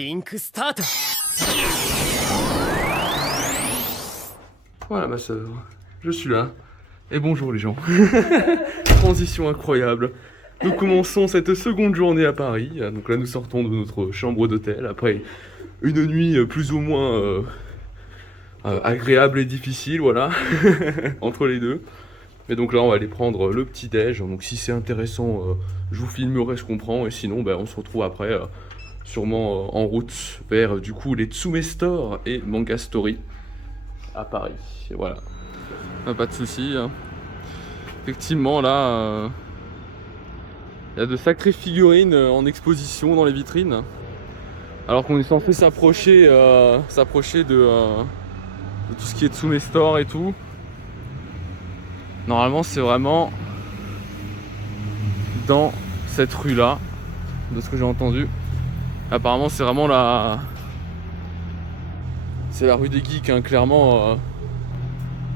リンクスタート。 Voilà ma sœur, je suis là. Et bonjour les gens. Transition incroyable. Nous commençons cette seconde journée à Paris. Donc là nous sortons de notre chambre d'hôtel après une nuit plus ou moins agréable et difficile, voilà, entre les deux. Et donc là on va aller prendre le petit déj. Donc si c'est intéressant, je vous filmerai ce qu'on prend. Et sinon on se retrouve après, sûrement en route vers du coup les Tsume Store et Manga Story à Paris. Et voilà. Pas de soucis. Effectivement, là, il y a de sacrées figurines en exposition dans les vitrines. Alors qu'on est censé s'approcher de tout ce qui est Tsume Store et tout. Normalement, c'est vraiment dans cette rue-là, de ce que j'ai entendu. Apparemment, c'est vraiment c'est la rue des geeks, hein, clairement.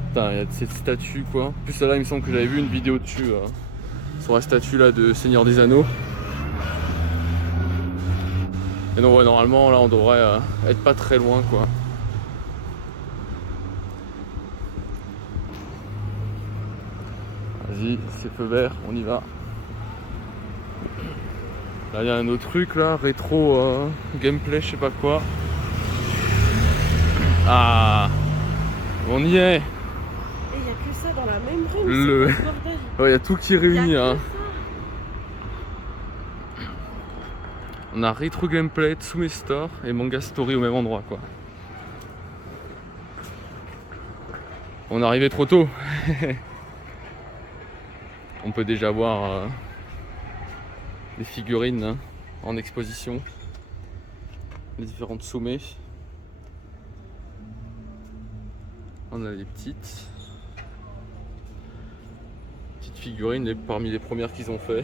Putain, il y a cette statue quoi. En plus là il me semble que j'avais vu une vidéo dessus sur la statue là de Seigneur des Anneaux. Et donc ouais, normalement là on devrait être pas très loin quoi. Vas-y, c'est feu vert, on y va. Là il y a un autre truc là, rétro gameplay je sais pas quoi. Ah, on y est. Il n'y a que ça dans la même rue, c'est bordel. Ouais, il y a tout qui est réuni hein. On a Retro Gameplay, Tsume Store et Manga Story au même endroit quoi. On est arrivé trop tôt. On peut déjà voir des figurines hein, en exposition. Les différentes Tsume. On a les petites figurines parmi les premières qu'ils ont fait.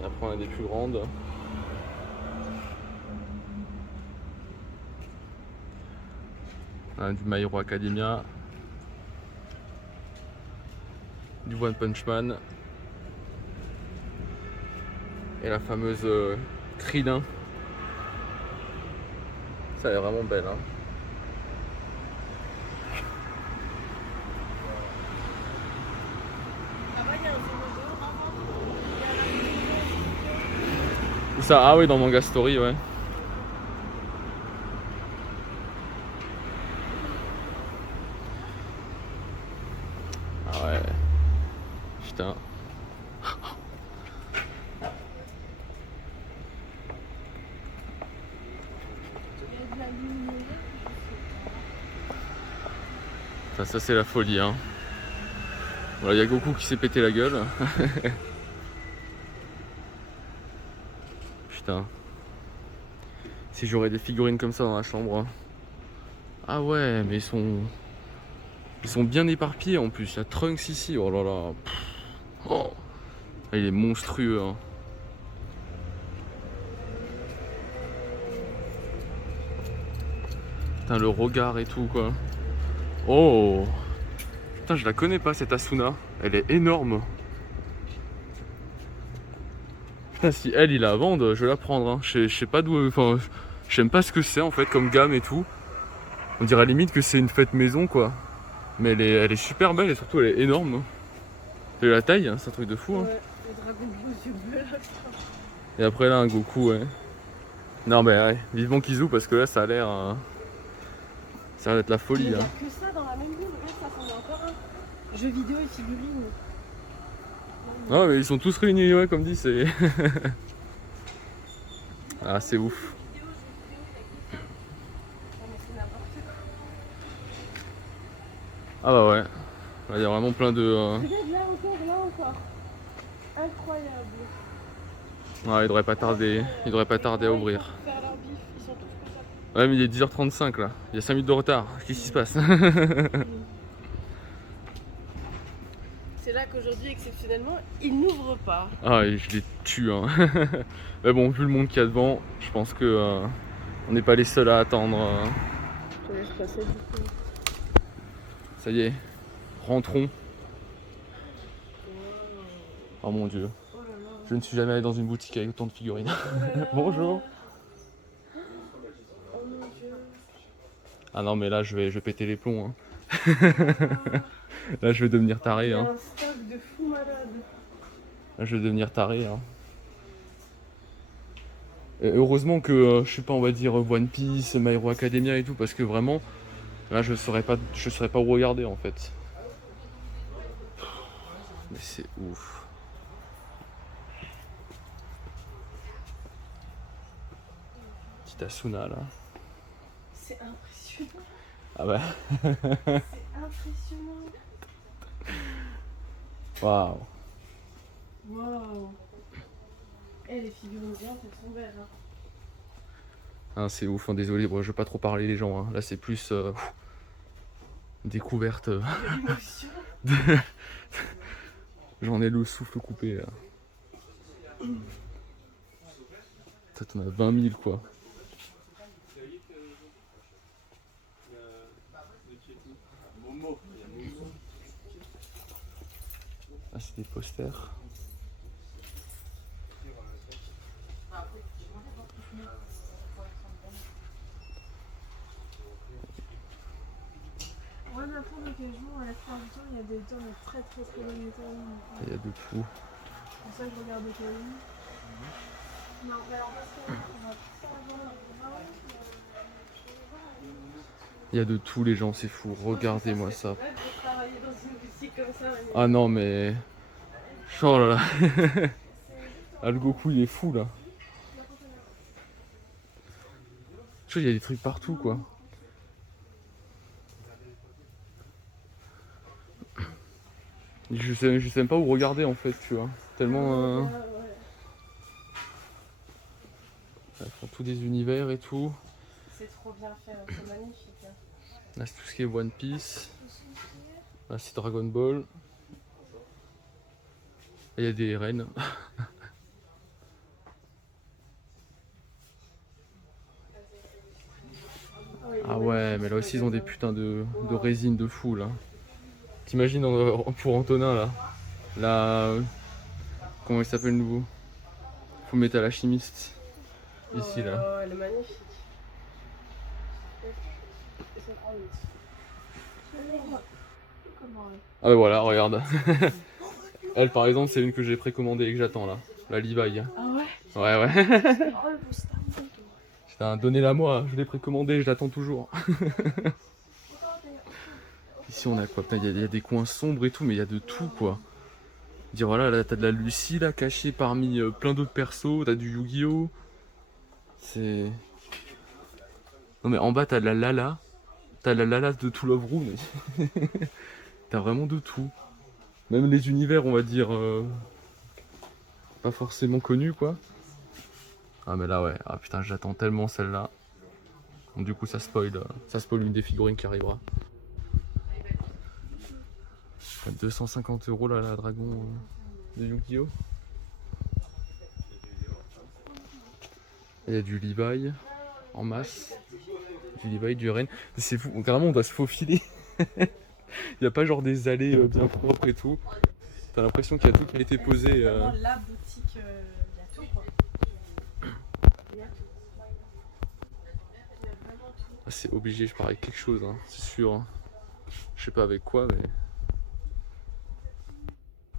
Et après on a des plus grandes. On a du My Hero Academia, du One Punch Man et la fameuse Krillin. Ça a l'air vraiment belle hein. Où ça? Ah oui, dans Manga Story, ouais. Ah ouais. Putain. Ça c'est la folie hein. Voilà, il y a Goku qui s'est pété la gueule. Putain. Si j'aurais des figurines comme ça dans la chambre. Ah ouais, mais ils sont bien éparpillés en plus. Il y a Trunks ici, oh là là. Oh. Il est monstrueux hein. Putain, le regard et tout quoi. Oh. Putain, je la connais pas cette Asuna. Elle est énorme. Putain, si elle, il la vendre, je vais la prendre. Hein. Je sais pas d'où. Enfin, je sais même pas ce que c'est en fait comme gamme et tout. On dirait limite que c'est une fête maison quoi. Mais elle est super belle et surtout elle est énorme. Et la taille, hein, c'est un truc de fou. Hein. Ouais, le dragon bleu aux yeux bleus là. Et après là, un Goku, ouais. Non, mais ouais, vivement Kizu parce que là, ça a l'air. Ça a l'air d'être la folie. Il n'y a hein. que ça dans la même rue, regarde ça, c'en est encore un. Jeux vidéo et figurines. Ah, mais ils sont tous réunis, ouais, comme dit, c'est. Ah, c'est ouf. Ah, bah ouais. Là, il y a vraiment plein de. Regarde là encore. Incroyable. Ouais, il devrait pas tarder à ouvrir. Faire leur bif, ils sont tous comme ça. Ouais, mais il est 10h35 là. Il y a 5 minutes de retard. Qu'est-ce qui se passe? C'est là qu'aujourd'hui, exceptionnellement, ils n'ouvrent pas. Ah, et je les tue. Hein. Mais bon, vu le monde qu'il y a devant, je pense que on n'est pas les seuls à attendre. Je laisse passer du coup. Ça y est, rentrons. Oh mon dieu. Oh là là. Je ne suis jamais allé dans une boutique avec autant de figurines. Oh là là. Bonjour. Ah non mais là je vais péter les plombs. Hein. Là je vais devenir Il taré. y a Hein. un stock de fous malades. Là je vais devenir taré. Hein. Et heureusement que je sais pas, on va dire One Piece, My Hero Academia et tout, parce que vraiment là je saurais pas où regarder en fait. Mais c'est ouf. Petite Asuna là. C'est impressionnant. Ah bah. C'est impressionnant. Waouh. Waouh. Eh, les figurines géantes, elles sont belles. Hein. Hein, c'est ouf, hein, désolé, bon, je veux pas trop parler les gens. Hein. Là c'est plus découverte. De l'émotion. J'en ai le souffle coupé là. Toi t'en as 20 000 quoi. Ah c'est des posters. Ouais, mais après, d'occasion, à la plupart du temps, il y a des temps de très bon état. Il y a de tout. C'est pour ça que je regarde au cas où. Non, mais alors parce que on va pas avoir Il y a de tout les gens, c'est fou. Regardez-moi ça. Ouais, de travailler dans une boutique comme ça. Mais... Ah non mais... Oh là là. Ah le Goku il est fou là. Je sais, il y a des trucs partout quoi. Je sais même pas où regarder en fait, tu vois. Tellement... Ils font tous des univers et tout. C'est trop bien fait, c'est magnifique. Hein. Là c'est tout ce qui est One Piece. Là c'est Dragon Ball. Il y a des reines. Ah ouais, mais là aussi ils ont des putains de résine de fou là. T'imagines pour Antonin là. Là. Comment il s'appelle le nouveau? Fullmetal Alchemist. Ici là. Oh, elle est magnifique. Ah bah voilà, regarde. Elle par exemple c'est une que j'ai précommandée et que j'attends là. La Levi. Ah ouais? Ouais ouais. Putain, donnez-la moi, je l'ai précommandée, je l'attends toujours. Ici on a quoi? Putain, il y a des coins sombres et tout, mais il y a de tout quoi. Dire voilà, là t'as de la Lucie là cachée parmi plein d'autres persos, t'as du Yu-Gi-Oh! C'est... Non mais en bas t'as de la Lala. T'as la Lala de To Love Ru, mais... T'as vraiment de tout. Même les univers on va dire... pas forcément connus quoi. Ah mais là ouais, ah putain j'attends tellement celle-là. Donc, du coup ça spoil une des figurines qui arrivera. 250 € là la dragon de Yu-Gi-Oh! Il y a du Levi en masse. Du Levi, du Ren. C'est fou, carrément on doit se faufiler. Il n'y a pas genre des allées bien propres et tout. T'as l'impression qu'il y a tout qui a été posé. C'est vraiment la boutique, il y a tout quoi. Il y a tout. Il y a vraiment tout. Ah, c'est obligé, je pars avec quelque chose, hein, c'est sûr. Hein. Je sais pas avec quoi, mais...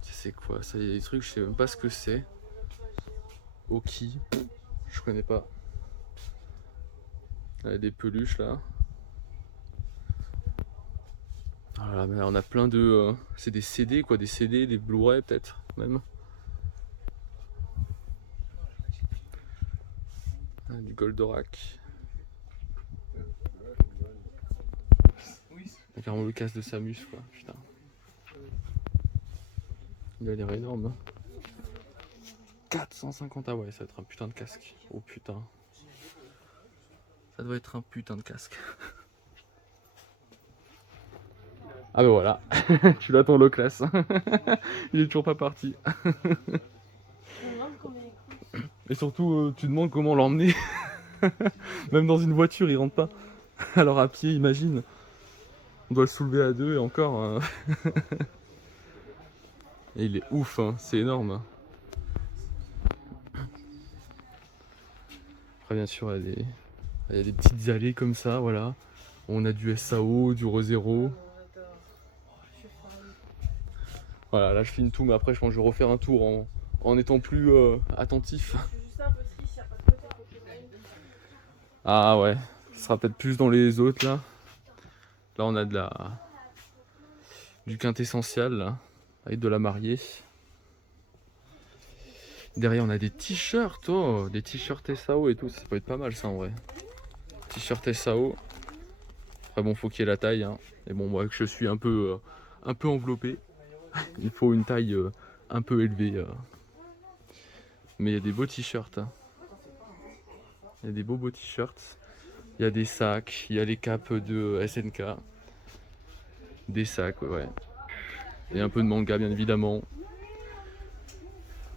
C'est quoi ça? Il y a des trucs, je sais même pas ce que c'est. Oki, je connais pas. Il y a des peluches là. Ah là, mais on a plein de... c'est des CD quoi, des CD, des Blu-ray peut-être même. Ah, du Goldorak. Il y a carrément le casque de Samus quoi, putain. Il a l'air énorme. Hein. 450, ah ouais, ça va être un putain de casque. Oh putain. Ça doit être un putain de casque. Ah bah voilà, tu l'attends le classe. Il est toujours pas parti. Et surtout, tu demandes comment l'emmener. Même dans une voiture, il rentre pas. Alors à pied, imagine. On doit le soulever à deux et encore. Et il est ouf, hein. C'est énorme. Après, bien sûr, il y a des petites allées comme ça, voilà. On a du SAO, du Rezero. J'adore. Je suis fan. Voilà, là je filme tout, mais après je pense que je vais refaire un tour en étant plus attentif. Je suis juste un peu triste, il n'y a pas de côté Pokémon. Ah ouais, ce sera peut-être plus dans les autres là. Là on a du quintessentiel là, avec de la mariée. Derrière on a des t-shirts, oh, des t-shirts SAO et tout, ça peut être pas mal ça en vrai. T-shirt SAO. Après bon, faut qu'il y ait la taille, hein. Et bon, moi je suis un peu enveloppé. Il faut une taille un peu élevée. Mais il y a des beaux t-shirts, hein. Il y a des beaux t-shirts. Il y a des sacs, il y a les capes de SNK. Des sacs, ouais. Et un peu de manga, bien évidemment.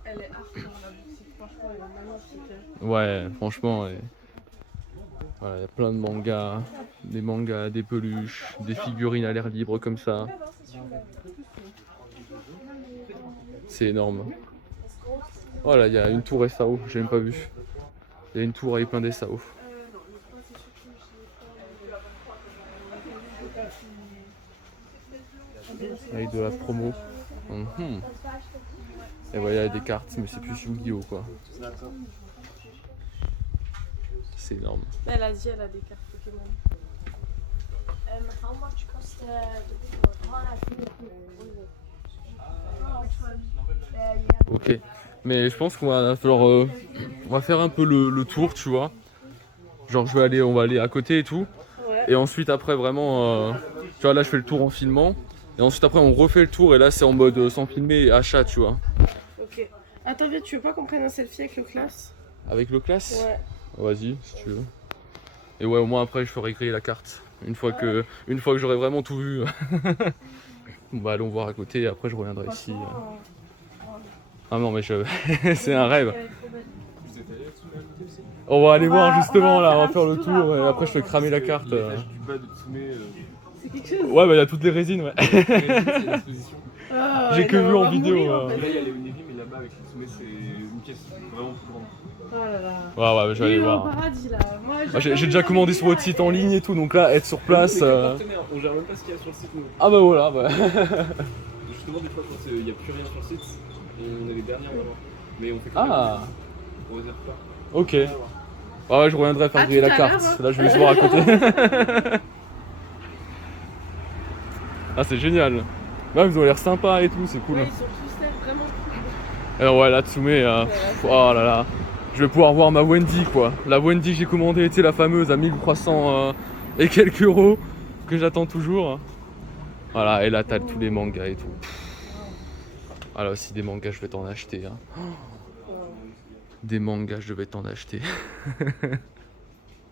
Elle est hardcore la boutique, franchement, elle est magnifique. Ouais, franchement, ouais. Voilà, il y a plein de mangas, des peluches, des figurines à l'air libre comme ça. C'est énorme. Voilà, il y a une tour SAO, j'ai même pas vu. Il y a une tour avec plein des SAO. Non, le point, c'est surtout, je l'ai pas. Avec de la promo. Mhm. Et voilà, il y a des cartes, mais c'est plus Yu-Gi-Oh quoi. C'est énorme. Elle a dit, elle a des cartes Pokémon. How much cost the big one? Ok. Mais je pense qu'on va falloir, on va faire un peu le tour, tu vois. Genre on va aller à côté et tout. Ouais. Et ensuite après vraiment, tu vois là je fais le tour en filmant. Et ensuite après on refait le tour et là c'est en mode sans filmer et achat, tu vois. Ok. Attends, viens, tu veux pas qu'on prenne un selfie avec le classe? Avec le classe? Ouais. Vas-y, si tu veux. Et ouais, au moins après je ferai griller la carte. Une fois que j'aurai vraiment tout vu. Bon, bah allons voir à côté et après je reviendrai ici. Ah non mais c'est un rêve. On va aller voir justement là, on va faire le tour et après je fais cramer la carte. C'est quelque chose. Ouais bah il y a toutes les résines, ouais. Ah, J'ai ouais, que non, vu on en va vidéo. mourir, en fait. Là, il y a les Univy, mais là-bas, avec les sommets, c'est une pièce vraiment plus grande. Oh là là. Ouais, je vais aller Il est voir. au paradis là. Moi, Bah, j'ai déjà commandé sur votre site en ligne et tout, donc là être sur place. On gère même pas ce qu'il y a sur le site, nous. Ah bah voilà, bah. Justement, des fois, quand il n'y a plus rien sur le site, on est les derniers en avoir. Mais on fait quand même. Ah, On réserve pas. ok. Ouais, je reviendrai faire À griller tout la à carte. l'heure, hein. Là je vais se voir à côté. Ah c'est génial. Là ils ont l'air sympas et tout, c'est cool. Ouais, ils sont tous là, vraiment cool. Alors ouais, là Tsume, oh là là. Je vais pouvoir voir ma Wendy quoi. La Wendy que j'ai commandée était la fameuse à 1300 et quelques euros que j'attends toujours. Voilà, et là t'as tous les mangas et tout. Ah là aussi des mangas, je vais t'en acheter. Hein. Des mangas, je vais t'en acheter.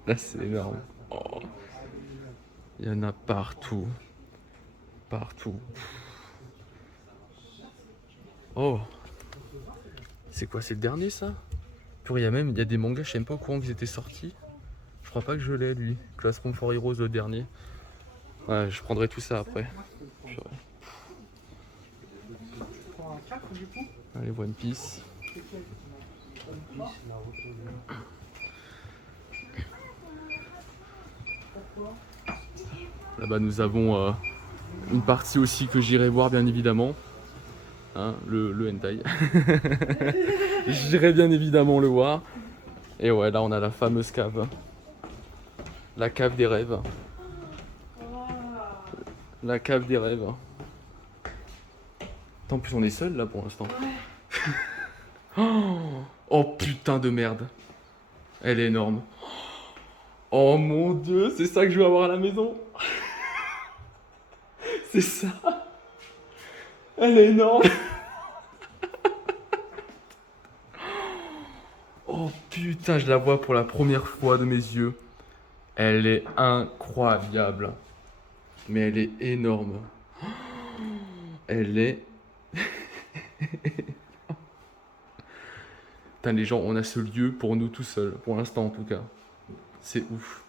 Là c'est énorme. Oh. Il y en a partout. Partout. Oh. C'est quoi, c'est le dernier ça? Purée, il y a des mangas, je sais même pas au courant qu'ils étaient sortis. Je crois pas que je l'ai lui. Classroom for Heroes le dernier. Ouais, je prendrai tout ça après. Purée. Allez, One Piece. Là-bas nous avons une partie aussi que j'irai voir bien évidemment. Hein, le hentai. J'irai bien évidemment le voir. Et ouais, là on a la fameuse cave. La cave des rêves. La cave des rêves. Tant plus on est seul là pour l'instant. Oh putain de merde. Elle est énorme. Oh mon dieu, c'est ça que je veux avoir à la maison. C'est ça. Elle est énorme. Oh putain, je la vois pour la première fois de mes yeux. Elle est incroyable. Mais elle est énorme. Elle est... Putain, les gens, on a ce lieu pour nous tout seuls. Pour l'instant en tout cas. C'est ouf.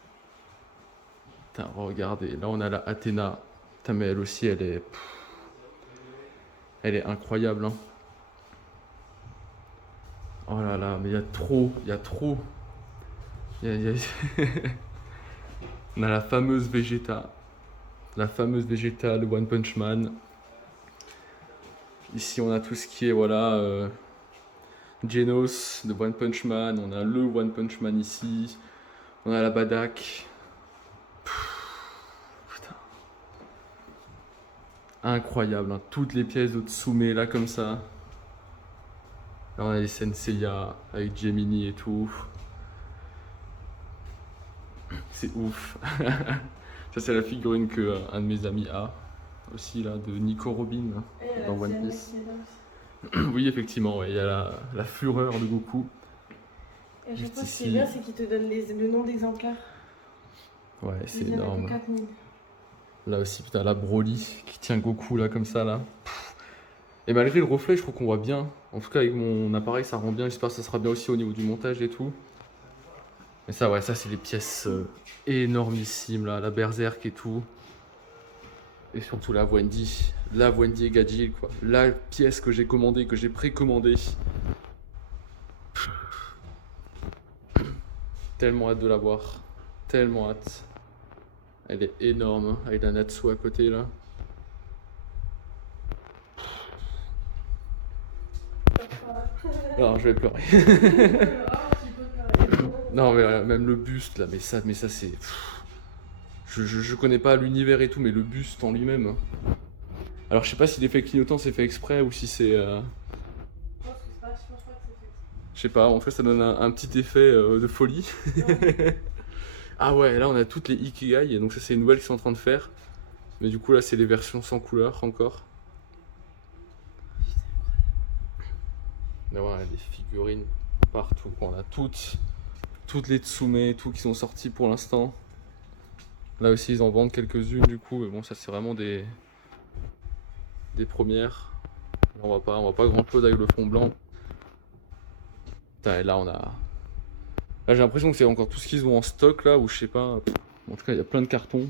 Putain, regardez. Là on a la Athéna. Putain, mais elle aussi, elle est... Elle est incroyable, hein. Oh là là, mais il y a trop, il y a trop. On a la fameuse Vegeta. La fameuse Vegeta, le One Punch Man. Ici, on a tout ce qui est, voilà, Genos de One Punch Man. On a le One Punch Man ici. On a la Badak. Putain. Incroyable, hein. Toutes les pièces de Tsume, là, comme ça. Là, on a les Senseiya avec Gemini et tout. C'est ouf. Ça, c'est la figurine que un de mes amis a. Aussi, là, de Nico Robin dans One Piece. Oui, effectivement, ouais, il y a la fureur de Goku. Et à chaque Juste fois, ce qui est ici. bien, c'est qu'il te donne le nom d'exemplaire. Ouais, c'est Il y en a que énorme. 4000. Là aussi, putain, la Broly qui tient Goku, là, comme ça, là. Et malgré le reflet, je trouve qu'on voit bien. En tout cas, avec mon appareil, ça rend bien. J'espère que ça sera bien aussi au niveau du montage et tout. Mais ça, ouais, ça, c'est les pièces énormissimes, là. La Berserk et tout. Et surtout la Wendy. La Wendy et Gadget, quoi. La pièce que j'ai commandée, que j'ai précommandée. Tellement hâte de la voir. Tellement hâte. Elle est énorme, hein, avec la Natsu à côté, là. Non, je vais pleurer. Non, mais même le buste, là, mais ça c'est... Je connais pas l'univers et tout, mais le buste en lui-même. Alors, je sais pas si l'effet clignotant c'est fait exprès ou si c'est... Je pense pas que c'est fait. Je sais pas, en fait, ça donne un petit effet de folie. Ah ouais, là, on a toutes les Ikigai, donc ça, c'est une nouvelle qu'ils sont en train de faire. Mais du coup, là, c'est les versions sans couleur encore. Là, voilà, des figurines partout. On a toutes les Tsume, tout qui sont sortis pour l'instant. Là aussi, ils en vendent quelques-unes du coup, mais bon, ça c'est vraiment des premières. Là, on voit pas grand-chose avec le fond blanc. Putain, et là, on a... Là, j'ai l'impression que c'est encore tout ce qu'ils ont en stock là, ou je sais pas. En tout cas, il y a plein de cartons.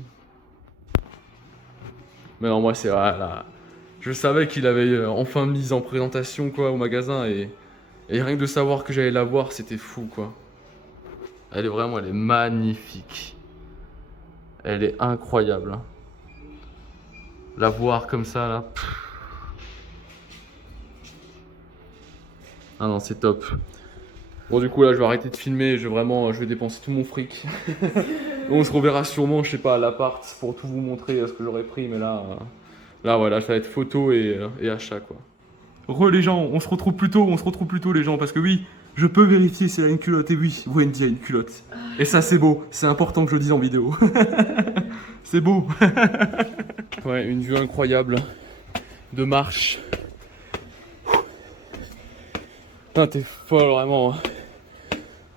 Mais non, moi, c'est vrai, là... Je savais qu'il avait enfin mis en présentation quoi au magasin et rien que de savoir que j'allais la voir, c'était fou quoi. Elle est magnifique. Elle est incroyable. Hein. La voir comme ça là. Ah non, c'est top. Bon du coup là, je vais arrêter de filmer, je vais dépenser tout mon fric. On se reverra sûrement, je sais pas, à l'appart pour tout vous montrer ce que j'aurais pris, mais là voilà, ça va être photo et achat quoi. Les gens, on se retrouve plus tôt les gens, parce que oui, je peux vérifier si elle a une culotte, et oui, Wendy a une culotte. Et ça c'est beau, c'est important que je le dise en vidéo. C'est beau. Ouais, une vue incroyable de marche. Ah, t'es folle vraiment.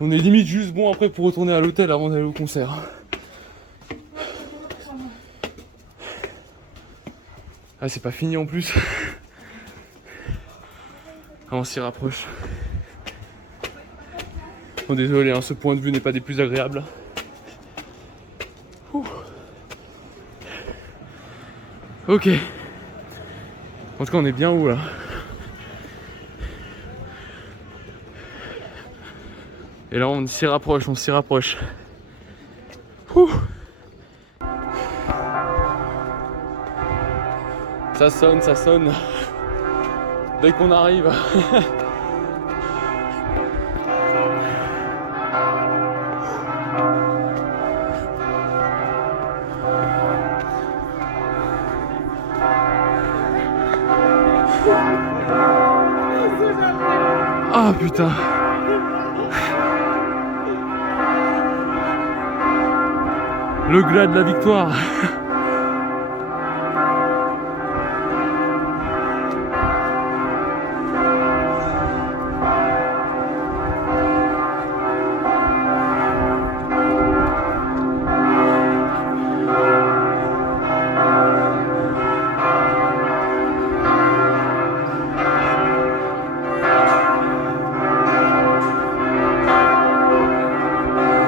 On est limite juste bon après pour retourner à l'hôtel avant d'aller au concert. Ah, c'est pas fini en plus. Ah, on s'y rapproche. Bon, désolé, hein, ce point de vue n'est pas des plus agréables. Ouh. Ok. En tout cas, on est bien où là? Et là, on s'y rapproche, Ouh. Ça sonne. Dès qu'on arrive. Ah putain. Le glas de la victoire.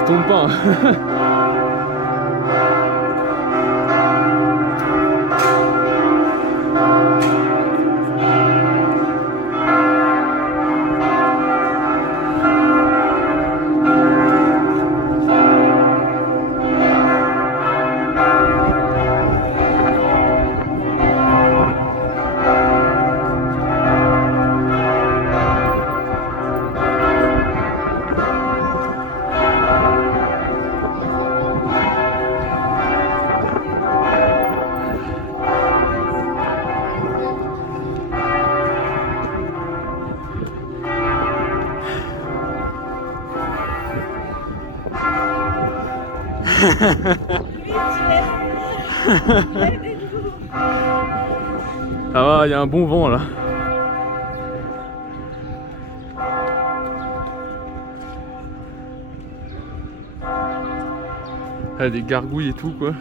Tombe pas. Ça va, il y a un bon vent là. Ah, des gargouilles et tout quoi.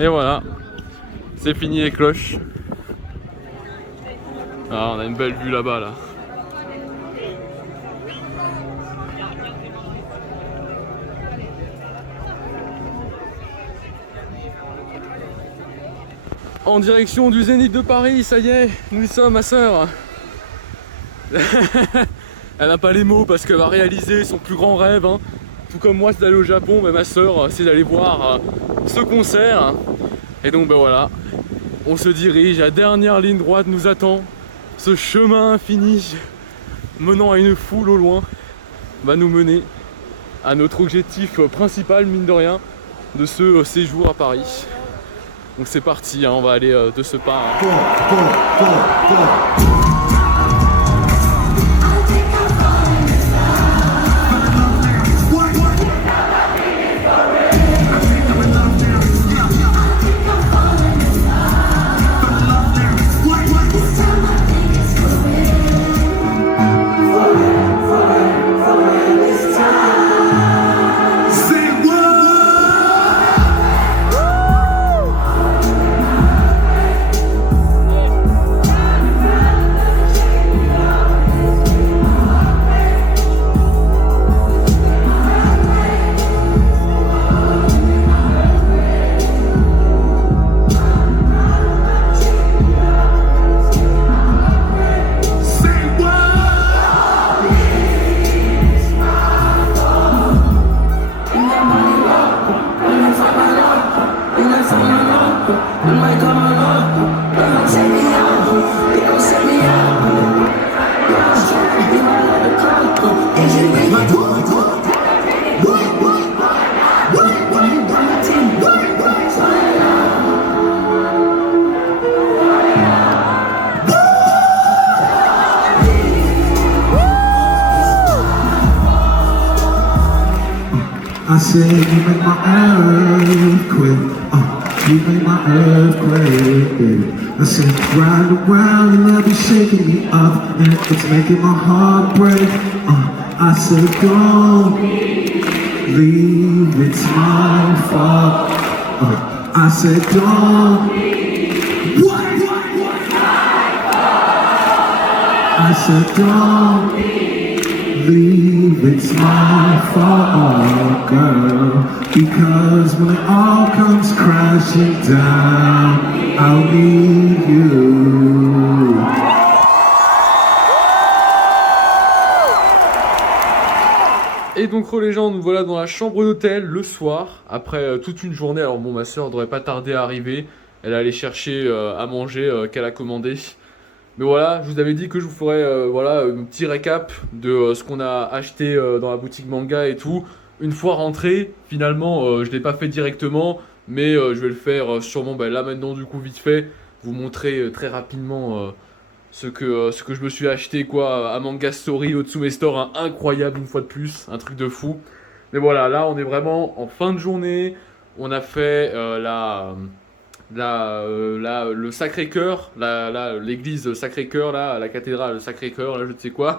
Et voilà, c'est fini les cloches. Ah, on a une belle vue là-bas là. En direction du Zénith de Paris, ça y est, nous y sommes, ma soeur. Elle n'a pas les mots parce qu'elle va réaliser son plus grand rêve, hein. Tout comme moi c'est d'aller au Japon, mais ma soeur c'est d'aller voir ce concert. Et donc ben voilà, on se dirige, la dernière ligne droite nous attend. Ce chemin infini menant à une foule au loin va nous mener à notre objectif principal, mine de rien, de ce séjour à Paris. Donc c'est parti, hein, on va aller de ce pas. I said you make my earthquake, you make my earthquake. I said round and round and I'll be shaking me up, and it's making my heart break. I said don't leave, it's my fault. I said don't. I said don't leave, it's my fault, girl. Because when it all comes crashing down, I'll need you. Et donc les gens, nous voilà dans la chambre d'hôtel le soir, après toute une journée. Alors bon, ma soeur devrait pas tarder à arriver, elle allait chercher à manger qu'elle a commandé. Mais voilà, je vous avais dit que je vous ferais voilà, un petit récap de ce qu'on a acheté dans la boutique manga et tout. Une fois rentré, finalement, je ne l'ai pas fait directement, mais je vais le faire sûrement là maintenant du coup vite fait. Vous montrer très rapidement ce que je me suis acheté quoi, à Manga Story, Otsume Store, hein, incroyable une fois de plus, un truc de fou. Mais voilà, là on est vraiment en fin de journée, on a fait le Sacré-Cœur, l'église Sacré-Cœur, là, la cathédrale Sacré-Cœur, là, je ne sais quoi.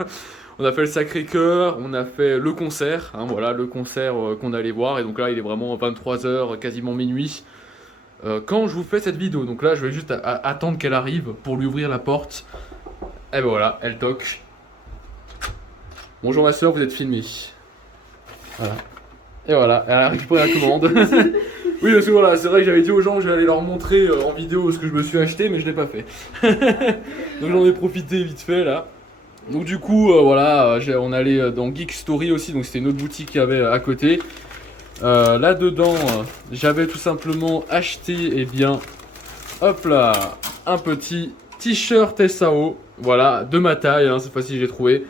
On a fait le Sacré-Cœur, on a fait le concert, hein, voilà, le concert qu'on allait voir. Et donc là, il est vraiment 23h, quasiment minuit, quand je vous fais cette vidéo. Donc là, je vais juste attendre qu'elle arrive pour lui ouvrir la porte. Et ben voilà, elle toque. Bonjour ma soeur, vous êtes filmée. Voilà. Et voilà, elle a récupéré la commande. Oui, parce que voilà, c'est vrai que j'avais dit aux gens que j'allais leur montrer en vidéo ce que je me suis acheté, mais je l'ai pas fait. Donc j'en ai profité vite fait là. Donc du coup, voilà, on allait dans Geek Story aussi, donc c'était une autre boutique qu'il y avait à côté. Là-dedans, j'avais tout simplement acheté, et bien, hop là, un petit t-shirt SAO. Voilà, de ma taille, hein, cette fois-ci j'ai trouvé.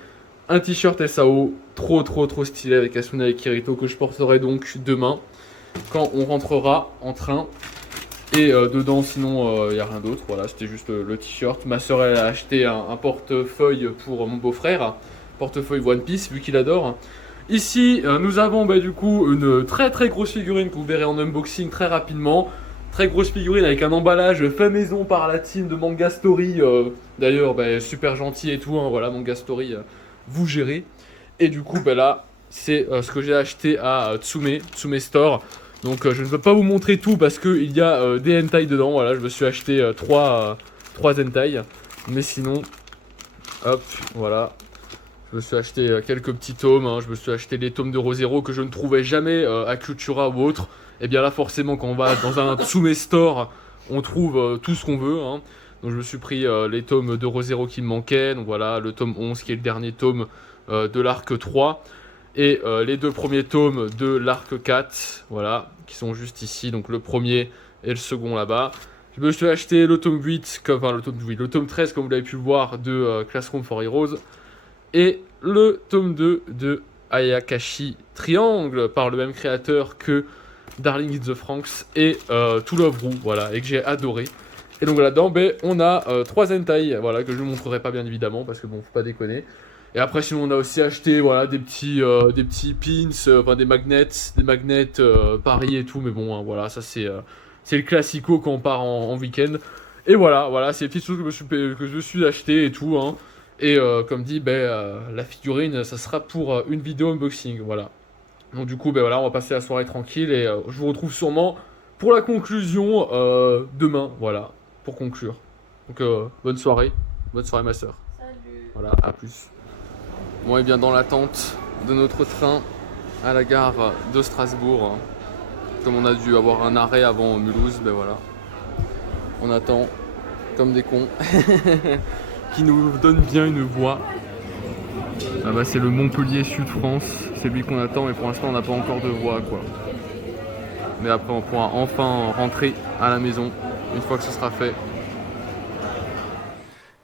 Un t-shirt SAO, trop stylé avec Asuna et Kirito, que je porterai donc demain, quand on rentrera en train. Et dedans, sinon, il n'y a rien d'autre. Voilà, c'était juste le t-shirt. Ma soeur, elle a acheté un portefeuille pour mon beau-frère. Portefeuille One Piece, vu qu'il adore. Ici, nous avons du coup une très très grosse figurine que vous verrez en unboxing très rapidement. Très grosse figurine avec un emballage fait maison par la team de Manga Story. D'ailleurs, super gentil et tout. Hein, voilà, Manga Story, vous gérez. Et du coup, là, c'est ce que j'ai acheté à Tsume Store. Donc je ne peux pas vous montrer tout parce qu'il y a des hentai dedans. Voilà, je me suis acheté 3 hentai. Mais sinon, hop, voilà. Je me suis acheté quelques petits tomes. Hein. Je me suis acheté les tomes de Re:Zero que je ne trouvais jamais à Cultura ou autre. Et bien là, forcément, quand on va dans un Tsume Store, on trouve tout ce qu'on veut. Hein. Donc je me suis pris les tomes de Re:Zero qui me manquaient. Donc voilà, le tome 11 qui est le dernier tome de l'arc 3. Et les 2 premiers tomes de l'arc 4, voilà, qui sont juste ici, donc le premier et le second là-bas. Je me suis acheté le tome 8, le tome 13, comme vous l'avez pu le voir, de Classroom for Heroes. Et le tome 2 de Ayakashi Triangle, par le même créateur que Darling in the Franxx et To Love Ru, voilà, et que j'ai adoré. Et donc là-dedans, on a 3 hentai, voilà, que je ne vous montrerai pas bien évidemment, parce que bon, faut pas déconner. Et après, sinon, on a aussi acheté voilà, des petits pins, des magnets Paris et tout. Mais bon, hein, voilà, ça c'est le classico quand on part en week-end. Et voilà, c'est les petites choses que je me suis acheté et tout. Hein. Et comme dit, la figurine, ça sera pour une vidéo unboxing. Voilà. Donc du coup, voilà, on va passer la soirée tranquille. Et je vous retrouve sûrement pour la conclusion demain. Voilà, pour conclure. Donc bonne soirée ma soeur. Salut. Voilà, à plus. Bon, et bien dans l'attente de notre train à la gare de Strasbourg, comme on a dû avoir un arrêt avant Mulhouse, voilà. On attend comme des cons qui nous donne bien une voie. Là-bas c'est le Montpellier Sud-France, c'est lui qu'on attend et pour l'instant on n'a pas encore de voie quoi. Mais après on pourra enfin rentrer à la maison une fois que ce sera fait.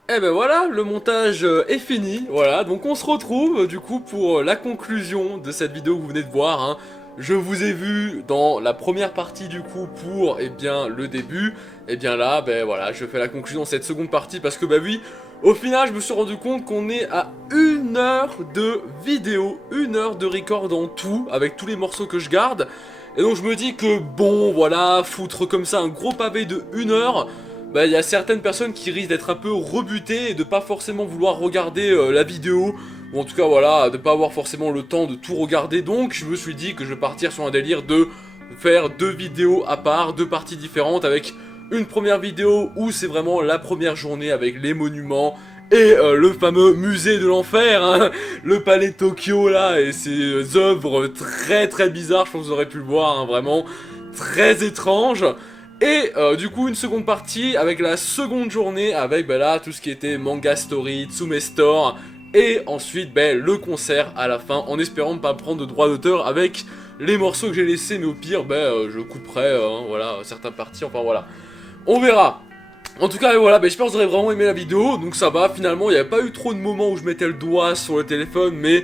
Et ben voilà, le montage est fini, voilà, donc on se retrouve du coup pour la conclusion de cette vidéo que vous venez de voir, hein. Je vous ai vu dans la première partie du coup pour, le début, et bien là, voilà, je fais la conclusion de cette seconde partie parce que oui, au final je me suis rendu compte qu'on est à 1 heure de vidéo, 1 heure de record en tout, avec tous les morceaux que je garde, et donc je me dis que bon, voilà, foutre comme ça un gros pavé de 1 heure, il y a certaines personnes qui risquent d'être un peu rebutées et de pas forcément vouloir regarder la vidéo, ou en tout cas voilà, de pas avoir forcément le temps de tout regarder, donc je me suis dit que je vais partir sur un délire de faire 2 vidéos à part, 2 parties différentes, avec une première vidéo où c'est vraiment la première journée avec les monuments, et le fameux musée de l'enfer, hein, le palais de Tokyo là, et ses œuvres très très bizarres, je pense que vous aurez pu le voir, hein, vraiment très étranges. Et du coup une seconde partie avec la seconde journée avec là tout ce qui était Manga Story, Tsume Store et ensuite le concert à la fin en espérant ne pas prendre de droit d'auteur avec les morceaux que j'ai laissés mais au pire je couperai voilà certaines parties, enfin voilà, on verra. En tout cas voilà, j'espère que vous aurez vraiment aimé la vidéo, donc ça va, finalement il n'y avait pas eu trop de moments où je mettais le doigt sur le téléphone mais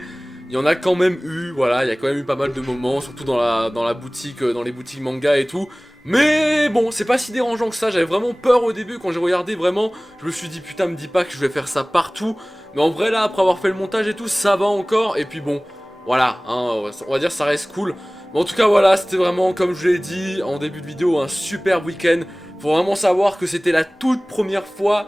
il y en a quand même eu, voilà, il y a quand même eu pas mal de moments, surtout dans la boutique, dans les boutiques manga et tout. Mais bon, c'est pas si dérangeant que ça, j'avais vraiment peur au début quand j'ai regardé, vraiment, je me suis dit putain me dis pas que je vais faire ça partout. Mais en vrai là, après avoir fait le montage et tout, ça va encore, et puis bon, voilà, hein, on va dire ça reste cool. Mais en tout cas voilà, c'était vraiment, comme je l'ai dit en début de vidéo, un super week-end. Faut vraiment savoir que c'était la toute première fois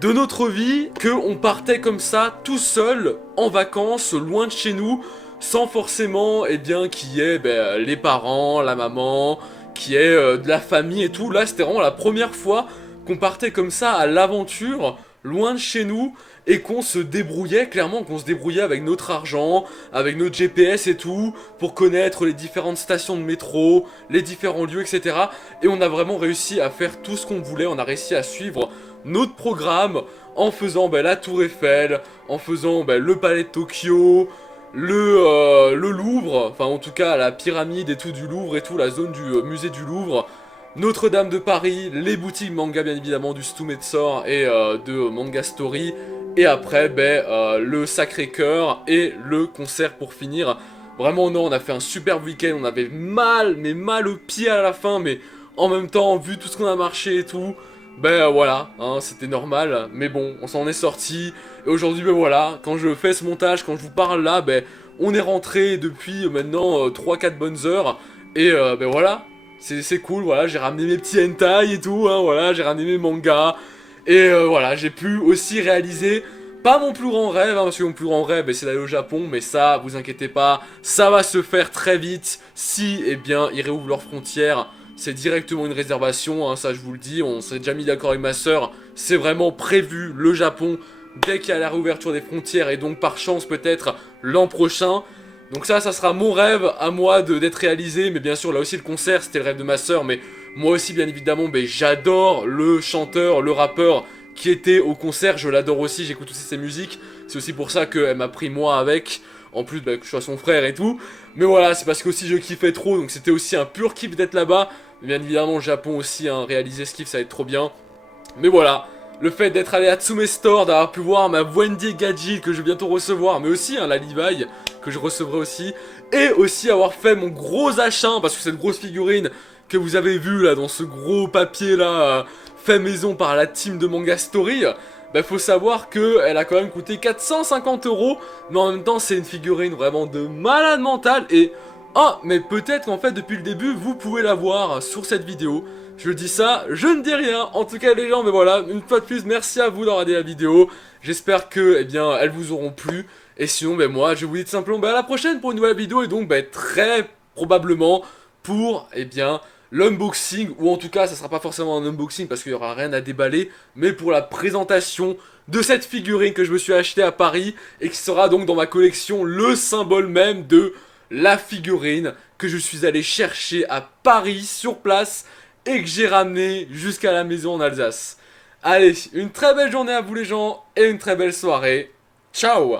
de notre vie qu'on partait comme ça, tout seul, en vacances, loin de chez nous, sans forcément, qu'il y ait les parents, la maman, qui est de la famille et tout. Là c'était vraiment la première fois qu'on partait comme ça à l'aventure, loin de chez nous, et qu'on se débrouillait, clairement qu'on se débrouillait avec notre argent, avec notre GPS et tout, pour connaître les différentes stations de métro, les différents lieux, etc. Et on a vraiment réussi à faire tout ce qu'on voulait, on a réussi à suivre notre programme en faisant la Tour Eiffel, en faisant le Palais de Tokyo, le Louvre, enfin en tout cas la pyramide et tout du Louvre et tout, la zone du musée du Louvre, Notre-Dame de Paris, les boutiques manga bien évidemment du Tsume Store et de Manga Story, et après le Sacré-Cœur et le concert pour finir. Vraiment non, on a fait un super week-end, on avait mal, mais mal au pied à la fin, mais En même temps, vu tout ce qu'on a marché et tout, ben voilà, hein, c'était normal. Mais bon, on s'en est sorti. Et aujourd'hui, ben voilà, quand je fais ce montage, quand je vous parle là, ben on est rentré depuis maintenant 3-4 bonnes heures. Et ben voilà, c'est cool, voilà, j'ai ramené mes petits hentai et tout, hein, voilà, j'ai ramené mes mangas. Et voilà, j'ai pu aussi réaliser, pas mon plus grand rêve, hein, parce que mon plus grand rêve, c'est d'aller au Japon, mais ça, vous inquiétez pas, ça va se faire très vite, si, eh bien, ils réouvrent leurs frontières. C'est directement une réservation, hein, ça je vous le dis, on s'est déjà mis d'accord avec ma soeur, c'est vraiment prévu, le Japon, dès qu'il y a la réouverture des frontières, et donc par chance peut-être l'an prochain. Donc ça sera mon rêve à moi d'être réalisé, mais bien sûr là aussi le concert c'était le rêve de ma soeur, mais moi aussi bien évidemment j'adore le chanteur, le rappeur qui était au concert, je l'adore aussi, j'écoute aussi ses musiques, c'est aussi pour ça qu'elle m'a pris moi avec, en plus que je sois son frère et tout, mais voilà c'est parce que aussi je kiffais trop, donc c'était aussi un pur kiff d'être là-bas, mais bien évidemment le Japon aussi, hein, réaliser ce kiff ça va être trop bien, mais voilà. Le fait d'être allé à Tsume Store, d'avoir pu voir ma Wendy Gadget que je vais bientôt recevoir, mais aussi hein, la Levi que je recevrai aussi, et aussi avoir fait mon gros achat, parce que cette grosse figurine que vous avez vue là dans ce gros papier là, fait maison par la team de Manga Story, bah faut savoir qu'elle a quand même coûté 450 €, mais en même temps c'est une figurine vraiment de malade mental, et ah, mais peut-être qu'en fait depuis le début vous pouvez la voir sur cette vidéo. Je dis ça, je ne dis rien. En tout cas les gens, mais voilà, une fois de plus, merci à vous d'avoir regardé la vidéo. J'espère que, eh bien, elles vous auront plu. Et sinon, ben moi, je vous dis tout simplement, ben à la prochaine pour une nouvelle vidéo. Et donc, ben très probablement pour, eh bien, l'unboxing. Ou en tout cas, ça sera pas forcément un unboxing parce qu'il n'y aura rien à déballer. Mais pour la présentation de cette figurine que je me suis achetée à Paris. Et qui sera donc dans ma collection le symbole même de la figurine que je suis allé chercher à Paris sur place. Et que j'ai ramené jusqu'à la maison en Alsace. Allez, une très belle journée à vous les gens, et une très belle soirée. Ciao!